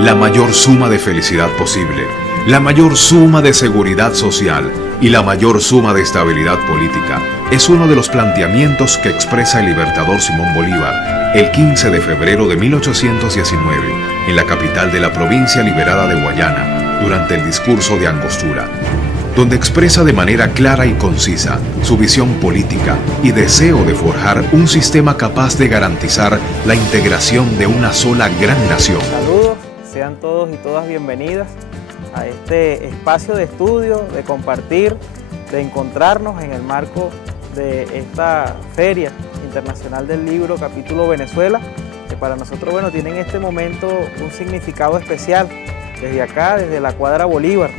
la mayor suma de felicidad posible, la mayor suma de seguridad social y la mayor suma de estabilidad política es uno de los planteamientos que expresa el libertador Simón Bolívar el 15 de febrero de 1819 en la capital de la provincia liberada de Guayana durante el discurso de Angostura, donde expresa de manera clara y concisa su visión política y deseo de forjar un sistema capaz de garantizar la integración de una sola gran nación. Saludos, sean todos y todas bienvenidas a este espacio de estudio, de compartir, de encontrarnos en el marco de esta Feria Internacional del Libro Capítulo Venezuela, que para nosotros, tiene en este momento un significado especial. Desde acá, desde la Cuadra Bolívar,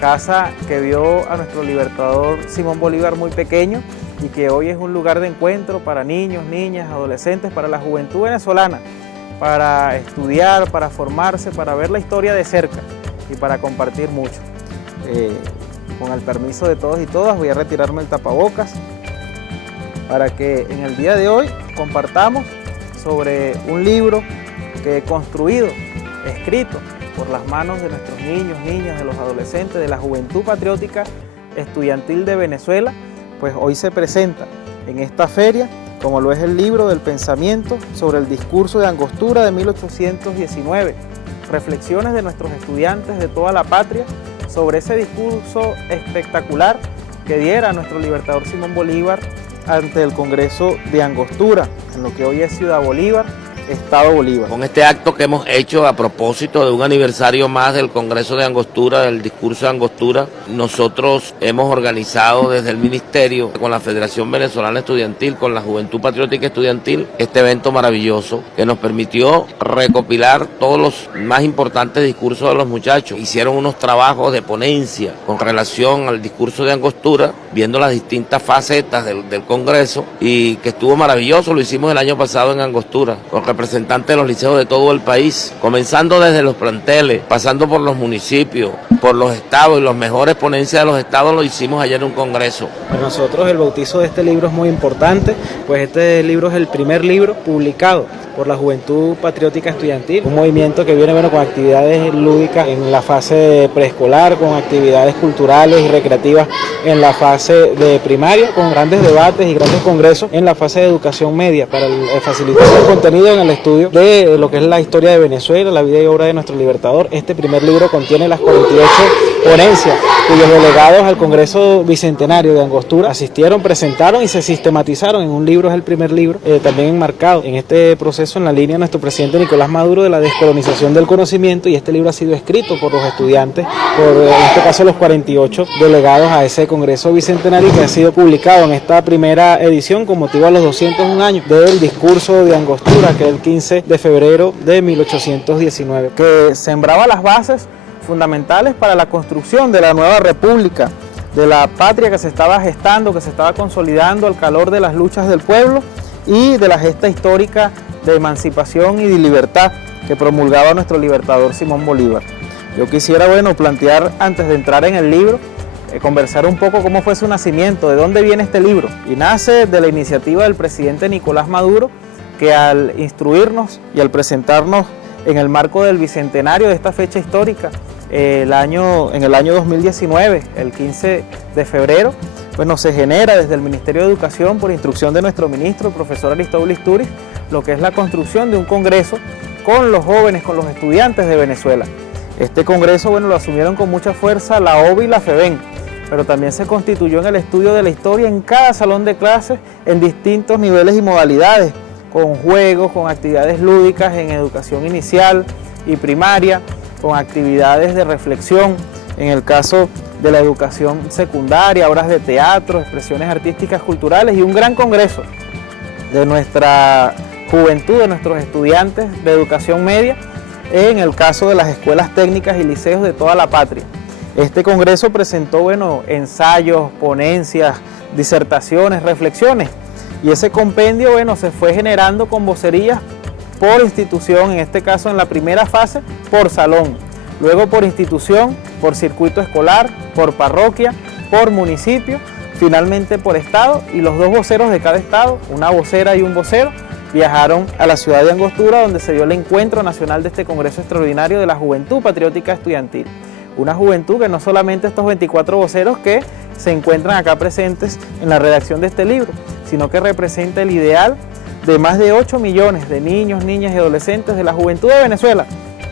casa que vio a nuestro libertador Simón Bolívar muy pequeño y que hoy es un lugar de encuentro para niños, niñas, adolescentes, para la juventud venezolana, para estudiar, para formarse, para ver la historia de cerca y para compartir mucho. Con el permiso de todos y todas voy a retirarme el tapabocas para que en el día de hoy compartamos sobre un libro que he construido, escrito por las manos de nuestros niños, niñas, de los adolescentes, de la juventud patriótica estudiantil de Venezuela, pues hoy se presenta en esta feria, como lo es el libro del pensamiento sobre el discurso de Angostura de 1819, reflexiones de nuestros estudiantes de toda la patria sobre ese discurso espectacular que diera nuestro libertador Simón Bolívar ante el Congreso de Angostura, en lo que hoy es Ciudad Bolívar, Estado Bolívar. Con este acto que hemos hecho a propósito de un aniversario más del Congreso de Angostura, del discurso de Angostura, nosotros hemos organizado desde el Ministerio, con la Federación Venezolana Estudiantil, con la Juventud Patriótica Estudiantil, este evento maravilloso que nos permitió recopilar todos los más importantes discursos de los muchachos. Hicieron unos trabajos de ponencia con relación al discurso de Angostura, viendo las distintas facetas del Congreso, y que estuvo maravilloso. Lo hicimos el año pasado en Angostura, con representantes de los liceos de todo el país, comenzando desde los planteles, pasando por los municipios, por los estados, y las mejores ponencias de los estados lo hicimos ayer en un congreso. Para nosotros el bautizo de este libro es muy importante, pues este libro es el primer libro publicado por la Juventud Patriótica Estudiantil, un movimiento que viene con actividades lúdicas en la fase preescolar, con actividades culturales y recreativas en la fase de primaria, con grandes debates y grandes congresos en la fase de educación media, para facilitar el contenido en el estudio de lo que es la historia de Venezuela, la vida y obra de nuestro libertador. Este primer libro contiene las 48 ponencias cuyos delegados al Congreso Bicentenario de Angostura asistieron, presentaron y se sistematizaron en un libro. Es el primer libro también enmarcado en este proceso en la línea de nuestro presidente Nicolás Maduro de la descolonización del conocimiento, y este libro ha sido escrito por los estudiantes, por en este caso los 48 delegados a ese Congreso Bicentenario, que ha sido publicado en esta primera edición con motivo a los 201 años del discurso de Angostura, que es el 15 de febrero de 1819, que sembraba las bases fundamentales para la construcción de la nueva república, de la patria que se estaba gestando, que se estaba consolidando al calor de las luchas del pueblo y de la gesta histórica de emancipación y de libertad que promulgaba nuestro libertador Simón Bolívar. Yo quisiera, plantear, antes de entrar en el libro, conversar un poco cómo fue su nacimiento, de dónde viene este libro. Y nace de la iniciativa del presidente Nicolás Maduro, que al instruirnos y al presentarnos en el marco del bicentenario de esta fecha histórica, en el año 2019, el 15 de febrero, se genera desde el Ministerio de Educación, por instrucción de nuestro ministro, el profesor Aristóbulo Istúriz, lo que es la construcción de un congreso con los jóvenes, con los estudiantes de Venezuela. Este congreso, lo asumieron con mucha fuerza la OBI y la FEBEN, pero también se constituyó en el estudio de la historia en cada salón de clases, en distintos niveles y modalidades, con juegos, con actividades lúdicas en educación inicial y primaria, con actividades de reflexión, en el caso de la educación secundaria, obras de teatro, expresiones artísticas, culturales, y un gran congreso de nuestra juventud, de nuestros estudiantes de educación media, en el caso de las escuelas técnicas y liceos de toda la patria. Este congreso presentó ensayos, ponencias, disertaciones, reflexiones, y ese compendio se fue generando con vocerías por institución, en este caso en la primera fase por salón, luego por institución, por circuito escolar, por parroquia, por municipio, finalmente por estado, y los dos voceros de cada estado, una vocera y un vocero, viajaron a la ciudad de Angostura, donde se dio el encuentro nacional de este Congreso Extraordinario de la Juventud Patriótica Estudiantil. Una juventud que no solamente estos 24 voceros que se encuentran acá presentes en la redacción de este libro, sino que representa el ideal de más de 8 millones de niños, niñas y adolescentes de la juventud de Venezuela,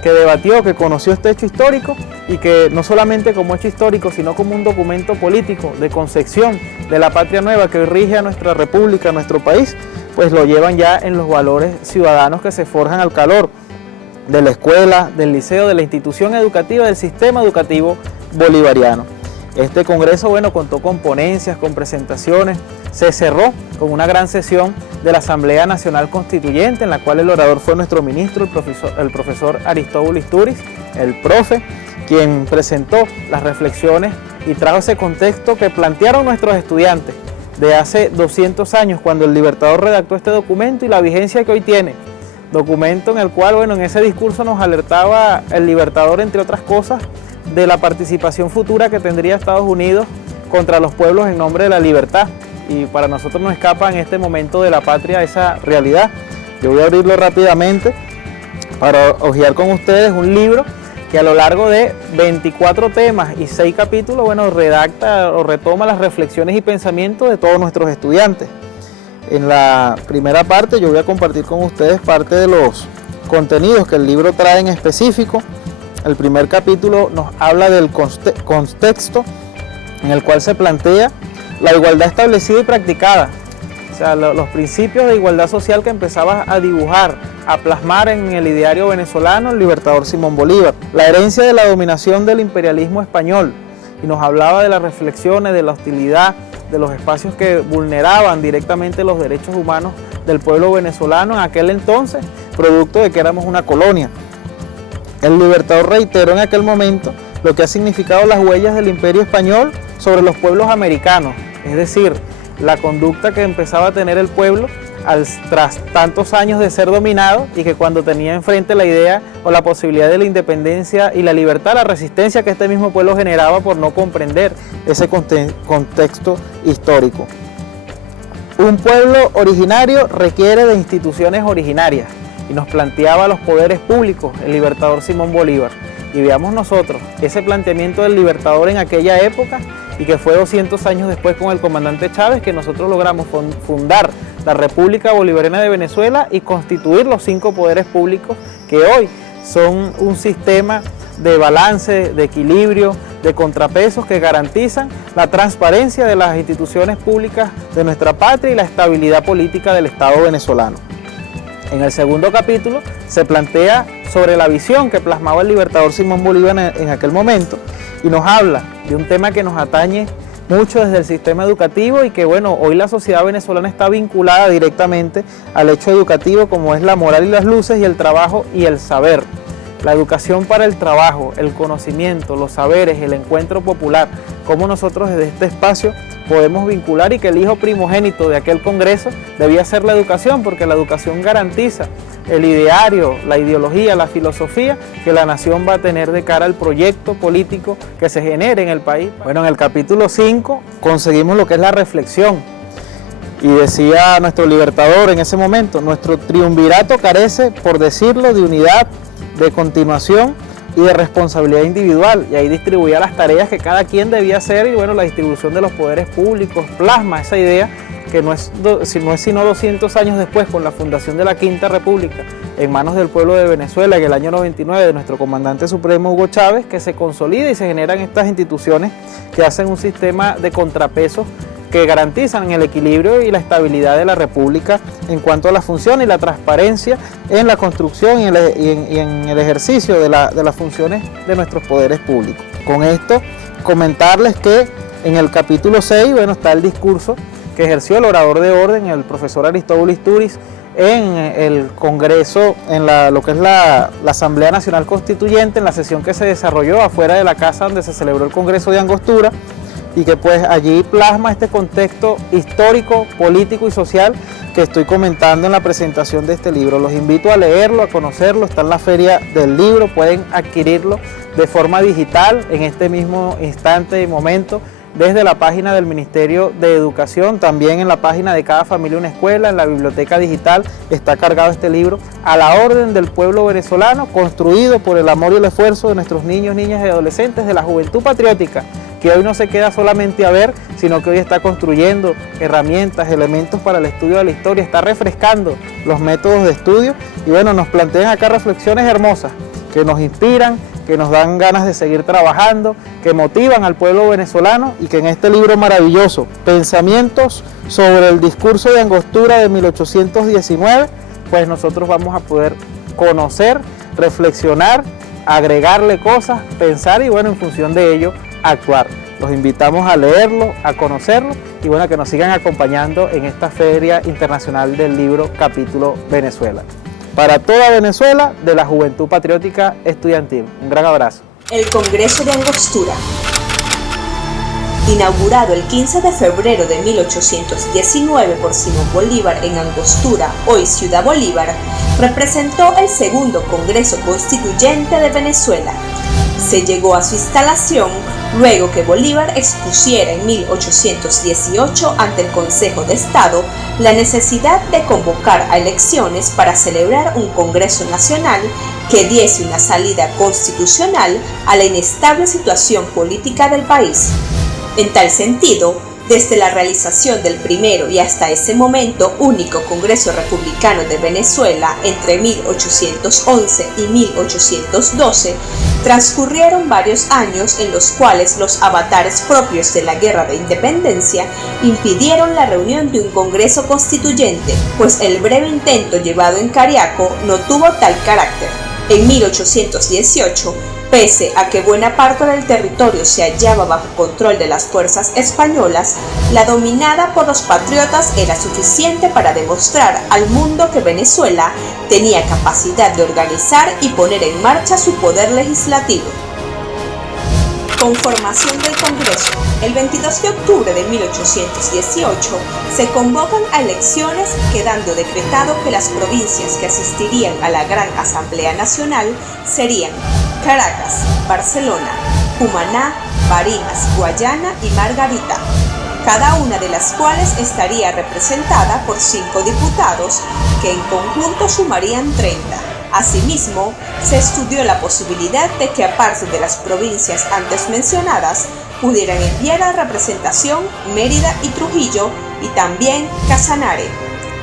que debatió, que conoció este hecho histórico y que no solamente como hecho histórico, sino como un documento político de concepción de la patria nueva que hoy rige a nuestra república, a nuestro país, pues lo llevan ya en los valores ciudadanos que se forjan al calor de la escuela, del liceo, de la institución educativa, del sistema educativo bolivariano. Este congreso, bueno, contó con ponencias, con presentaciones, se cerró con una gran sesión de la Asamblea Nacional Constituyente, en la cual el orador fue nuestro ministro, el profesor Aristóbulo Isturiz, el profe, quien presentó las reflexiones y trajo ese contexto que plantearon nuestros estudiantes de hace 200 años, cuando el Libertador redactó este documento y la vigencia que hoy tiene. Documento en el cual, bueno, en ese discurso nos alertaba el Libertador, entre otras cosas, de la participación futura que tendría Estados Unidos contra los pueblos en nombre de la libertad. Y para nosotros no escapa en este momento de la patria esa realidad. Yo voy a abrirlo rápidamente para hojear con ustedes un libro que a lo largo de 24 temas y 6 capítulos, bueno, redacta o retoma las reflexiones y pensamientos de todos nuestros estudiantes. En la primera parte yo voy a compartir con ustedes parte de los contenidos que el libro trae en específico. El primer capítulo nos habla del contexto en el cual se plantea la igualdad establecida y practicada. O sea, los principios de igualdad social que empezaba a dibujar, a plasmar en el ideario venezolano el libertador Simón Bolívar. La herencia de la dominación del imperialismo español. Y nos hablaba de las reflexiones, de la hostilidad, de los espacios que vulneraban directamente los derechos humanos del pueblo venezolano en aquel entonces, producto de que éramos una colonia. El Libertador reiteró en aquel momento lo que ha significado las huellas del imperio español sobre los pueblos americanos, es decir, la conducta que empezaba a tener el pueblo tras tantos años de ser dominado, y que cuando tenía enfrente la idea o la posibilidad de la independencia y la libertad, la resistencia que este mismo pueblo generaba por no comprender ese contexto histórico. Un pueblo originario requiere de instituciones originarias, y nos planteaba los poderes públicos el Libertador Simón Bolívar. Y veamos nosotros ese planteamiento del Libertador en aquella época, y que fue 200 años después con el comandante Chávez que nosotros logramos fundar la República Bolivariana de Venezuela y constituir los 5 poderes públicos que hoy son un sistema de balance, de equilibrio, de contrapesos que garantizan la transparencia de las instituciones públicas de nuestra patria y la estabilidad política del Estado venezolano. En el segundo capítulo se plantea sobre la visión que plasmaba el Libertador Simón Bolívar en aquel momento, y nos habla de un tema que nos atañe mucho desde el sistema educativo, y que, bueno, hoy la sociedad venezolana está vinculada directamente al hecho educativo, como es la moral y las luces y el trabajo y el saber. La educación para el trabajo, el conocimiento, los saberes, el encuentro popular, cómo nosotros desde este espacio podemos vincular, y que el hijo primogénito de aquel congreso debía ser la educación, porque la educación garantiza el ideario, la ideología, la filosofía que la nación va a tener de cara al proyecto político que se genere en el país. Bueno, en el capítulo 5 conseguimos lo que es la reflexión, y decía nuestro Libertador en ese momento: nuestro triunvirato carece, por decirlo, de unidad, de continuación y de responsabilidad individual, y ahí distribuía las tareas que cada quien debía hacer, y bueno, la distribución de los poderes públicos plasma esa idea que no es sino 200 años después, con la fundación de la Quinta República en manos del pueblo de Venezuela en el año 99 de nuestro comandante supremo Hugo Chávez, que se consolida y se generan estas instituciones que hacen un sistema de contrapesos que garantizan el equilibrio y la estabilidad de la República en cuanto a la función y la transparencia en la construcción y en el ejercicio de las funciones de nuestros poderes públicos. Con esto, comentarles que en el capítulo 6, bueno, está el discurso que ejerció el orador de orden, el profesor Aristóbulo Isturiz, en el Congreso, en lo que es la Asamblea Nacional Constituyente, en la sesión que se desarrolló afuera de la casa donde se celebró el Congreso de Angostura, y que pues allí plasma este contexto histórico, político y social que estoy comentando en la presentación de este libro. Los invito a leerlo, a conocerlo, está en la Feria del Libro, pueden adquirirlo de forma digital en este mismo instante y momento desde la página del Ministerio de Educación, también en la página de Cada Familia Una Escuela, en la biblioteca digital está cargado este libro a la orden del pueblo venezolano, construido por el amor y el esfuerzo de nuestros niños, niñas y adolescentes de la Juventud Patriótica, que hoy no se queda solamente a ver, sino que hoy está construyendo herramientas, elementos para el estudio de la historia, está refrescando los métodos de estudio y bueno, nos plantean acá reflexiones hermosas que nos inspiran, que nos dan ganas de seguir trabajando, que motivan al pueblo venezolano y que en este libro maravilloso, Pensamientos sobre el discurso de Angostura de 1819, pues nosotros vamos a poder conocer, reflexionar, agregarle cosas, pensar y bueno, en función de ello, actuar. Los invitamos a leerlo, a conocerlo y bueno, que nos sigan acompañando en esta Feria Internacional del Libro Capítulo Venezuela. Para toda Venezuela, de la Juventud Patriótica Estudiantil. Un gran abrazo. El Congreso de Angostura. Inaugurado el 15 de febrero de 1819 por Simón Bolívar en Angostura, hoy Ciudad Bolívar, representó el segundo Congreso Constituyente de Venezuela. Se llegó a su instalación luego que Bolívar expusiera en 1818 ante el Consejo de Estado la necesidad de convocar a elecciones para celebrar un Congreso Nacional que diese una salida constitucional a la inestable situación política del país. En tal sentido, desde la realización del primero y hasta ese momento único Congreso Republicano de Venezuela entre 1811 y 1812, transcurrieron varios años en los cuales los avatares propios de la Guerra de Independencia impidieron la reunión de un Congreso Constituyente, pues el breve intento llevado en Cariaco no tuvo tal carácter. En 1818, pese a que buena parte del territorio se hallaba bajo control de las fuerzas españolas, la dominada por los patriotas era suficiente para demostrar al mundo que Venezuela tenía capacidad de organizar y poner en marcha su poder legislativo. Conformación del Congreso. El 22 de octubre de 1818 se convocan a elecciones, quedando decretado que las provincias que asistirían a la Gran Asamblea Nacional serían Caracas, Barcelona, Cumaná, Barinas, Guayana y Margarita, cada una de las cuales estaría representada por 5 diputados que en conjunto sumarían 30. Asimismo, se estudió la posibilidad de que aparte de las provincias antes mencionadas, pudieran enviar a representación Mérida y Trujillo y también Casanare,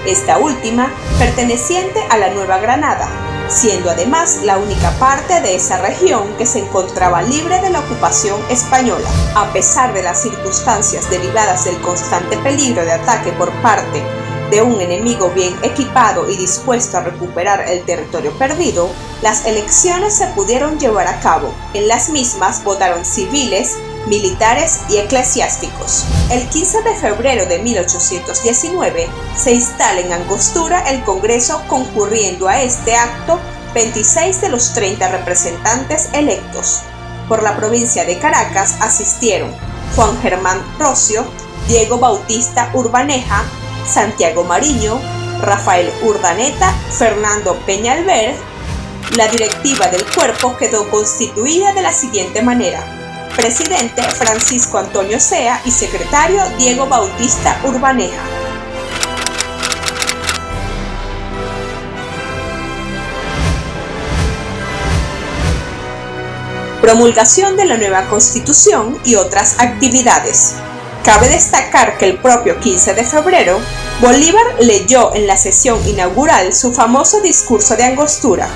esta última perteneciente a la Nueva Granada, siendo además la única parte de esa región que se encontraba libre de la ocupación española. A pesar de las circunstancias derivadas del constante peligro de ataque por parte de un enemigo bien equipado y dispuesto a recuperar el territorio perdido, las elecciones se pudieron llevar a cabo. En las mismas votaron civiles, militares y eclesiásticos. El 15 de febrero de 1819 se instala en Angostura el Congreso, concurriendo a este acto 26 de los 30 representantes electos. Por la provincia de Caracas asistieron Juan Germán Rocio, Diego Bautista Urbaneja, Santiago Mariño, Rafael Urdaneta, Fernando Peñalver. La directiva del cuerpo quedó constituida de la siguiente manera: presidente Francisco Antonio Sea y secretario Diego Bautista Urbaneja. Promulgación de la nueva Constitución y otras actividades. Cabe destacar que el propio 15 de febrero, Bolívar leyó en la sesión inaugural su famoso discurso de Angostura,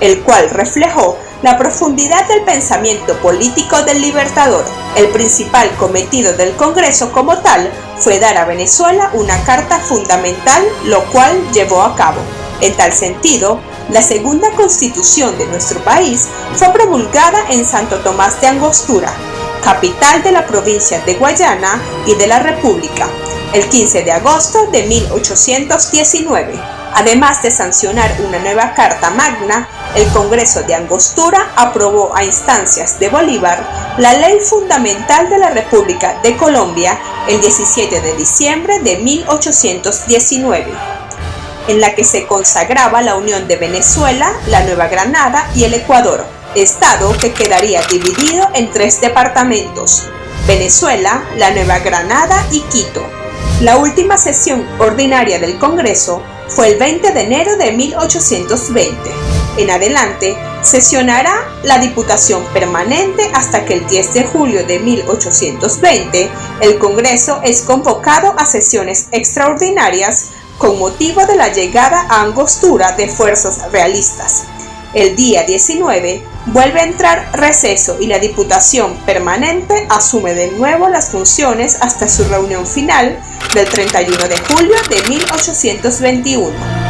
el cual reflejó la profundidad del pensamiento político del Libertador. El principal cometido del Congreso como tal fue dar a Venezuela una carta fundamental, lo cual llevó a cabo. En tal sentido, la segunda Constitución de nuestro país fue promulgada en Santo Tomás de Angostura, capital de la provincia de Guayana y de la República, el 15 de agosto de 1819. Además de sancionar una nueva Carta Magna, el Congreso de Angostura aprobó a instancias de Bolívar la Ley Fundamental de la República de Colombia el 17 de diciembre de 1819, en la que se consagraba la unión de Venezuela, la Nueva Granada y el Ecuador, estado que quedaría dividido en 3 departamentos. Venezuela, la Nueva Granada y Quito. La última sesión ordinaria del Congreso fue el 20 de enero de 1820. En adelante, sesionará la Diputación Permanente hasta que el 10 de julio de 1820 el Congreso es convocado a sesiones extraordinarias con motivo de la llegada a Angostura de fuerzas realistas. El día 19 vuelve a entrar receso y la Diputación Permanente asume de nuevo las funciones hasta su reunión final del 31 de julio de 1821.